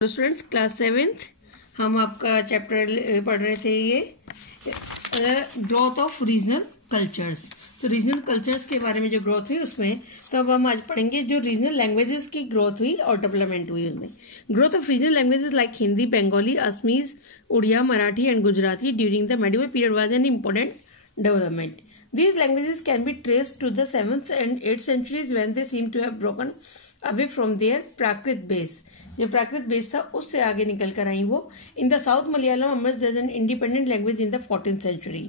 तो students class 7th हम आपका चैप्टर पढ़ रहे थे ये ग्रोथ ऑफ रीजनल कल्चर्स। तो रीजनल कल्चर्स के बारे में जो ग्रोथ हुई उसमें तो अब हम आज पढ़ेंगे जो रीजनल लैंग्वेजेस की ग्रोथ हुई और डेवलपमेंट हुई उसमें। Growth of regional languages like Hindi, Bengali, Assamese, Oriya, Marathi and Gujarati during the medieval period was an important development. These languages can be traced to the 7th and 8th centuries when they seem to have broken away from their Prakrit base. जो प्राकृत base था उससे आगे निकल कर आई वो। In the south Malayalam emerged as an independent language in the 14th century.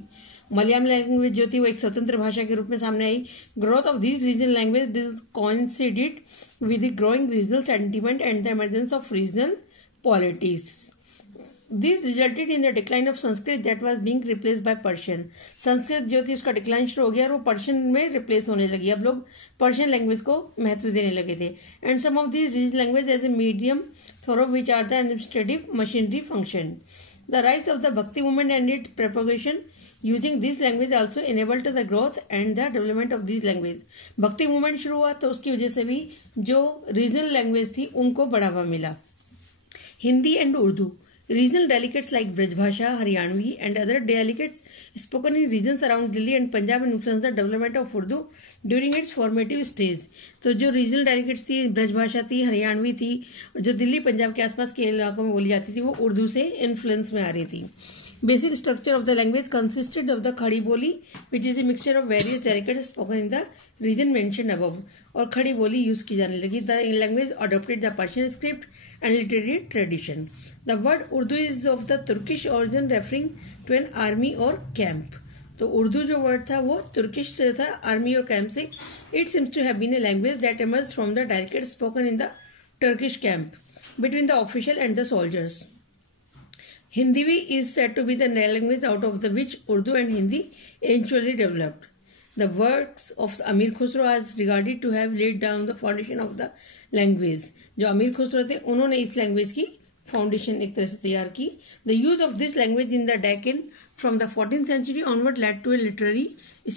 Malayalam language जो थी वो एक स्वतंत्र भाषा के रूप में सामने आई। Growth of this regional language coincided with the growing regional sentiment and the emergence of regional polities. This resulted in the decline of Sanskrit that was being replaced by Persian. Sanskrit जो थी उसका डिक्लाइन शुरू हो गया और वो Persian में replace होने लगी। अब लोग पर्शियन लैंग्वेज को महत्व देने लगे थे। And some of these regional language as a medium through which are the administrative machinery function. The rise of the bhakti movement and it propagation using this language also enabled the growth and the development of this language. Bhakti movement शुरू हुआ तो उसकी वजह से भी जो regional language थी उनको बढ़ावा मिला। Hindi and Urdu Regional dialects like Brajbhasha, Haryanvi and other dialects spoken in regions around Delhi and Punjab influenced the development of Urdu during its formative stage. तो जो रीजनल डायलेक्ट्स थी, ब्रजभाषा थी, हरियाणवी थी, जो दिल्ली पंजाब के आसपास के इलाकों में बोली जाती थी वो उर्दू से इन्फ्लुएंस में आ रही थी। Basic structure of the language consisted of the खड़ी बोली which is a mixture of various dialects spoken in the region mentioned above. और खड़ी बोली यूज की जाने लगी। The language adopted the Persian script and literary tradition. The word Urdu is of the Turkish origin referring to an army or camp. तो उर्दू जो word था वो तुर्किश से था, आर्मी और कैंप से। It seems to have been a language that emerged from the dialects spoken in the Turkish camp between the official and the soldiers. Hindi is said to be the language out of the which Urdu and Hindi eventually developed. The works of Amir Khusro are regarded to have laid down the foundation of the language. जो अमीर खुसरो थे उन्होंने इस language की foundation एक तरह से तैयार की। The use of this language in the Deccan from the 14th century onward led to a literary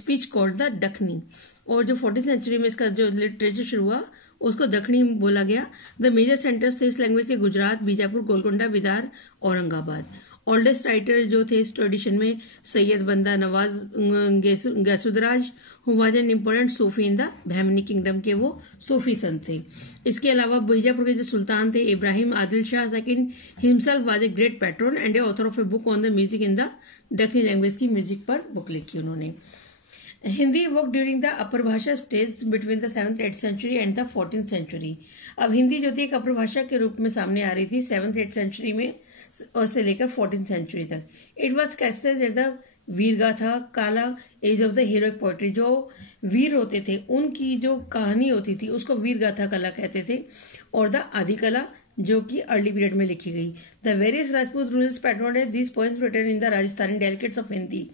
speech called the Dakhni. और जो 14th century में इसका जो लिटरेचर शुरू हुआ उसको दखनी बोला गया। द मेजर सेंटर्स थे इस लैंग्वेज के गुजरात, बीजापुर, गोलकोंडा, बिदार, औरंगाबाद। ओल्डेस्ट राइटर जो थे इस ट्रेडिशन में Syed Banda Nawaz Gesudaraz who was an important Sufi in the Bahmani kingdom के वो सूफी संत थे। इसके अलावा बीजापुर के जो सुल्तान थे Ibrahim Adil Shah second himself was a great patron and a author of a book on the music in the Dakhni language की म्यूजिक पर बुक लिखी उन्होंने। Hindi work during the upper bhasha stage between the 7th 8th century and the 14th century. अब हिंदी जो थी एक अपर भाषा के रूप में सामने आ रही थी 7th 8th सेंचुरी में और से लेकर 14th सेंचुरी तक। It was characterised as the Veer Gatha Kala age of the heroic poetry. जो वीर होते थे उनकी जो कहानी होती थी उसको वीर गाथा कला कहते थे और द आदि कला जो कि अर्ली पीरियड में लिखी गई। The various Rajput rules pattern this poems written in the Rajasthani dialects of Hindi.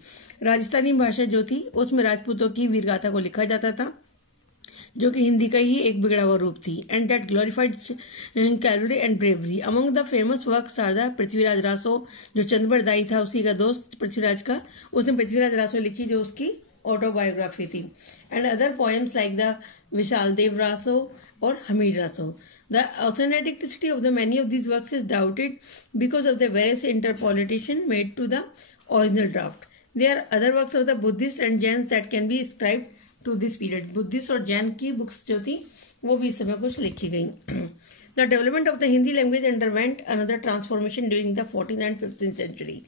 Rajasthani भाषा जो थी उसमें राजपूतों की वीरगाथा को लिखा जाता था जो कि हिंदी का ही एक बिगड़ा हुआ रूप थी। And that glorified calorie and bravery. Among the famous works are the Prithviraj Raso जो चंद्रबर दाई था उसी का दोस्त पृथ्वीराज का, उसने पृथ्वीराज रासो लिखी जो उसकी ऑटोबायोग्राफी थी। And other poems like the Vishal Dev Raso और Hamid Raso. The authenticity of the many of these works is doubted because of the various interpolation made to the original draft. There are other works of the Buddhists and Jains that can be ascribed to this period. Buddhist और जैन की books जो थी वो भी इस समय कुछ लिखी गई। The development of the Hindi language underwent another transformation during the 14th and 15th century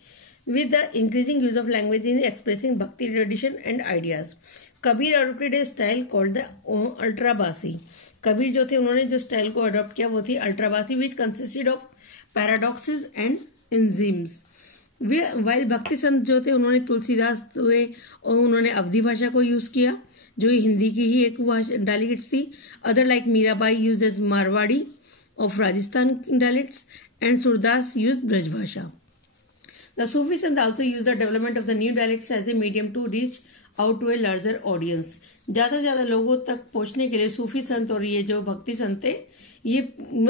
with the increasing use of language in expressing bhakti tradition and ideas. Kabir adopted a style called the ultrabasi. Kabir जो थे उन्होंने जो style को adopt किया वो थी Ultabasi which consisted of paradoxes and enigmas. While bhakti sant जो थे उन्होंने तुलसीदास हुए और उन्होंने अवधी भाषा को यूज किया जो हिंदी की ही एक डायलेक्ट्स थी। Other like Mirabai use as Marwari of Rajasthan dialects and Surdas use Brajbhasha. The Sufi sant also use the development of the new dialects as a medium to reach out to a larger audience. ज्यादा से ज्यादा लोगों तक पहुंचने के लिए सूफी संत और ये जो भक्ति संत थे ये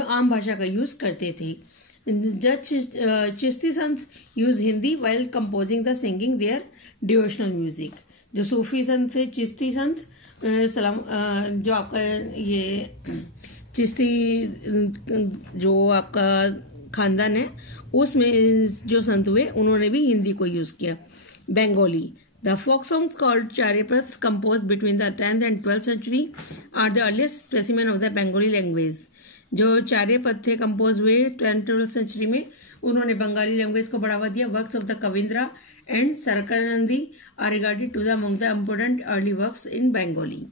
आम भाषा का यूज करते थे। चिश्ती संत use Hindi while composing the singing their devotional music. जो सूफी संत थे चिश्ती संत सलाम जो आपका ये चिश्ती जो आपका खानदान है उसमें जो संत हुए उन्होंने भी हिंदी को यूज किया। Bengali, the folk songs called Charyapads composed between the 10th and 12th century are the earliest specimen of the Bengali language। जो चार्यपद थे कंपोज हुए 10th-12th सेंचुरी में, उन्होंने बंगाली लैंग्वेज को बढ़ावा दिया। Works of the Kavindra and Sarkanandi are regarded to the among the important early works in Bengali.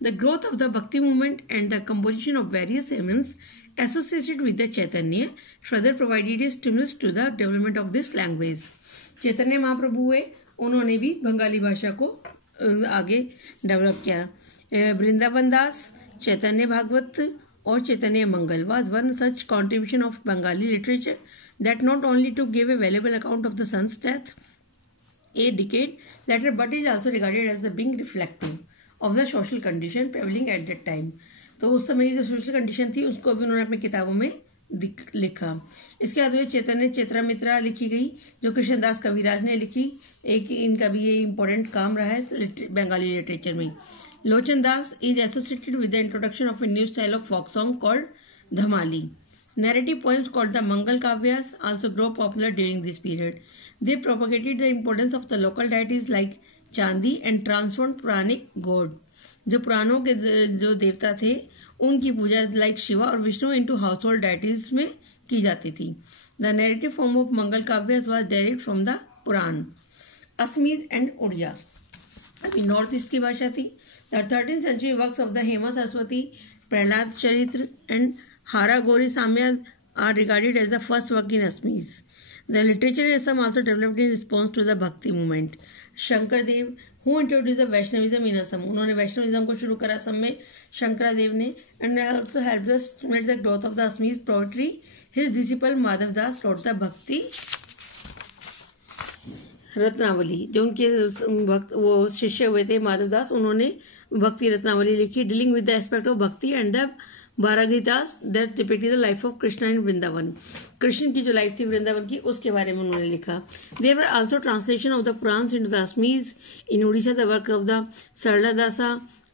The growth of the Bhakti movement and the composition of various hymns associated with the Chaitanya further provided a stimulus to the development of this language। Chaitanya Mahaprabhu हुए, उन्होंने भी बंगाली भाषा को आगे develop किया। वृंदावन दास, चैतन्य भागवत और चैतन्य मंगल was one such contribution of Bengali literature that not only to give a valuable account of the son's death a decade later but is also regarded as the being reflective of the social condition prevailing at that time। तो उस समय जो social condition थी उसको भी उन्होंने अपनी किताबों में लिखा। इसके बाद हुए चैतन्य चेत्रामित्रा लिखी गई जो कृष्णदास कविराज ने लिखी। एक इनका भी ये इम्पोर्टेंट काम रहा है बंगाली लिटरेचर में। Lochan Das is associated with the introduction of a new style of folk song called Dhamali. Narrative poems called the Mangal Kavyas also grew popular during this period। They propagated the importance of the local deities like चांदी and transform Puranik God. जो पुराणों के जो देवता थे उनकी पूजा like Shiva और Vishnu into household deities में की जाती थी। The narrative form of Mangal Kavya was derived from the Purana. Assamese and Odia अभी नॉर्थ ईस्ट की भाषा थी। The 13th century works of the Hema Saraswati, Prahlad Charitra and Hara Gauri Samya are regarded as the first work in Assamese. The literature in Assam also developed in response to the Bhakti movement। Shankardev who introduced the Vaishnavism in Assam, उन्होंने Vaishnavism को शुरू करा असम में शंकरदेव ने, and also helped us to make the growth of the Assamese poetry। His disciple Madhav Das wrote the Bhakti Ratnavali. जो उनके भक्त वो शिष्य हुए थे माधव दास, उन्होंने भक्ति रत्नावली लिखी dealing with the aspect of bhakti and the Baragitas that depicted the life of Krishna in Vrindavan. Krishna की जो लाइफ थी वृंदावन की उसके बारे में उन्होंने लिखा। There were also translation of the Puranas into the Assamese in Orissa. The work of the Sarala Dasa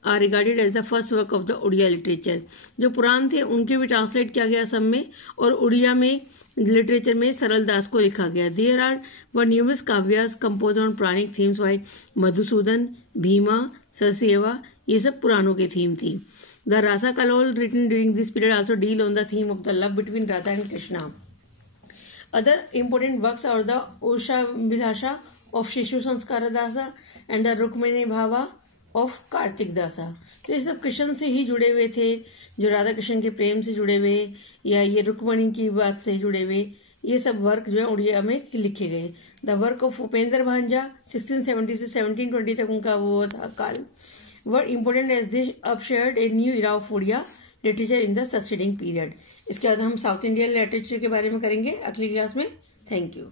are regarded as the first work of the Odia literature. जो पुराण थे उनके भी ट्रांसलेट किया गया असम में और उड़िया में लिटरेचर में सरल दास को लिखा गया। There are were numerous kavyas compose on Puranic themes by Madhusudan, Bhima, Saraseva, ये सब पुराणों की थीम थी। The Rasa Kalol written during this period also deal on the theme of the love between Radha and Krishna। Other important works are the Usha Vidhasha of Shishu Sanskara Dasa and the Rukmini Bhava of Kartik Dasa। तो ये सब कृष्ण से ही जुड़े हुए थे, जो राधा कृष्ण के प्रेम से जुड़े हुए या ये रुक्मणी की बात से जुड़े हुए, ये सब वर्क जो है उड़िया में लिखे गए। द वर्क ऑफ उपेंद्र भांजा 1670 से 1720 तक उनका वो था काल were important as they upshered a new era of Odia literature in the succeeding period। इसके बाद हम साउथ इंडियन लिटरेचर के बारे में करेंगे अगली क्लास में। Thank you.